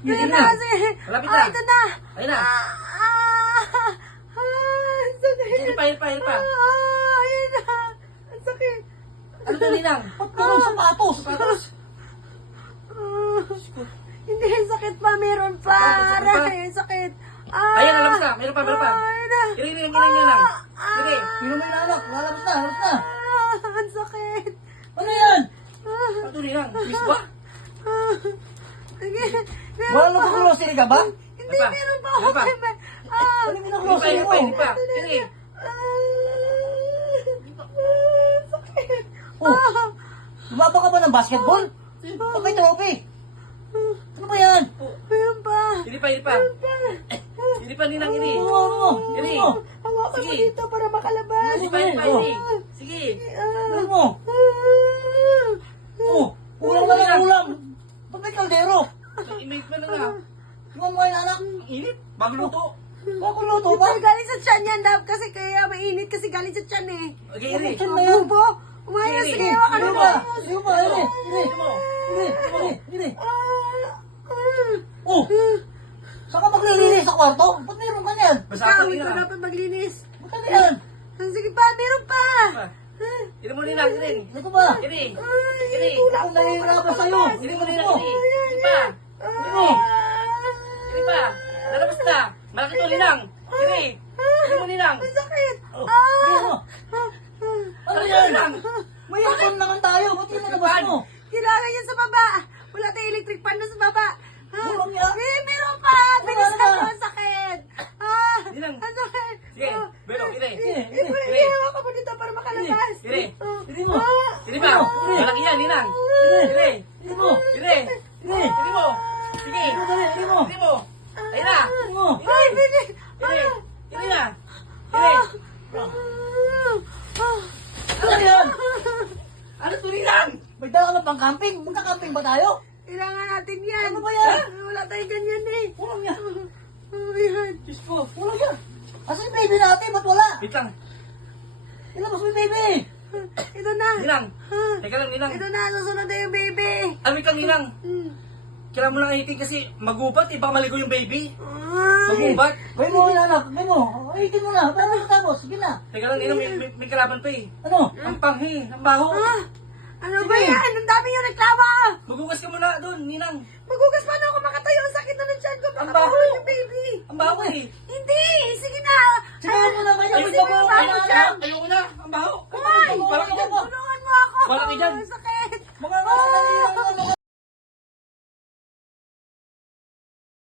Ayun na. Sige. Malapit Ah, na. ito na. Ayun na. Ang sakit. Hilpa, hilpa, hilpa. Ayun na. Ang sakit. Ano to, Ninang? Ba't meron sapatos? Sapatos. Hindi, sakit pa. Meron pa. Sakit pa. Aray, sakit. Ayan, lalabas na. Meron pa, meron pa. Ayun na. Iring, Ninang. Sige. Sino may nanak? Lalabas na, lalabas na. Ang sakit. Ano yan? Ano to, Ninang? Miss ba? Sige. Wala na ba grocery ka ba? Hindi, Ano pa? meron pa Ano ako. pa? Ano yung Hilpa, grocery mo? hilpa. Sige. Sakit. Oh, lumaba ka ba ng basketball? Okay, trophy. Ano ba yan? Meron pa. Hilpa, hilpa. Hilpa, Ninang, ini. Ano? Ini. Hawakan mo Sige. dito para makalabas. Hilpa, hilpa, ini. Sige. Ano mo? Oh, ulam na lang ulam. Ba't may kaldero? Imate mo na nga. Yung mga anak, Ang init. Magluto. bako luto ba? Ito, galing sa tiyan yan, Dab. Kasi kaya mainit kasi galing sa tiyan eh. Okay, ini. Tiyan na yan. Bubo. Umayos, Sige. sige, hawakan Sino mo. ba? Sino ba? Ini, ini, Ano mo? ini. Oh, saan ka maglilinis sa kwarto? Ba't meron ka niyan? Basa Ikaw, ka, ikaw Ninang. dapat maglinis. Ba't ano yan? Sige pa, meron pa. Ini mo, Ninang, ini. Ito ba? Ini. Ay, Ini. tulak Ako nahihirapan sa'yo. Ini mo, Ninang, ini. Ini pa. Ano? Ini pa. Lalabas na. Malaki to, Ninang. Ini. Ini mo, Ninang. Ang sakit. Oh, ano? Ano yan? Ninang. May aircon naman tayo. Ba't yung nalabas mo? Kailangan yan sa baba. Wala tayong electric fan doon sa baba. Walang yan. Meron pa. Bilis ka Wala. doon, sakit. Ninang. Ang sakit. Sige. Belo, ini. Hindi, hawakan mo dito para makalabas. Ini. Hindi mo. Ini pa. Malaki yan, Ninang. Ini. Hindi mo. Ini. Hindi. Ini mo. Sige. Hindi mo. Hindi mo. Ini mo. Ayun na. Hindi mo. Ay, hindi. Ini. Ini na. Ini. Ano yan? Ano to, Ninang? May dala ka na pang camping? Magka-camping ba tayo? Kailangan natin yan. Ano ba yan? Wala tayong ganyan eh. Walang yan. Ayan. Diyos ko. Walang yan. Asa yung baby natin? Ba't wala? Wait lang. Ilabas mo yung baby. Ito na. Ninang. Teka lang, Ninang. Ito na, susunod na yung baby. Wait lang, Ninang. Hmm. Kailangan mo lang itin kasi magubat. Baka maligo yung baby. Ay. Magubat. Gawin mo yung anak. Gawin mo. Itin mo na. Para matapos. Sige na. Teka lang, Ninang. May kalaban pa eh. Ano? Ang panghi. Ang baho. Ano ba Sige. yan? Ang dami yung reklamo. Magugas ka muna doon, Ninang. Magugas pa na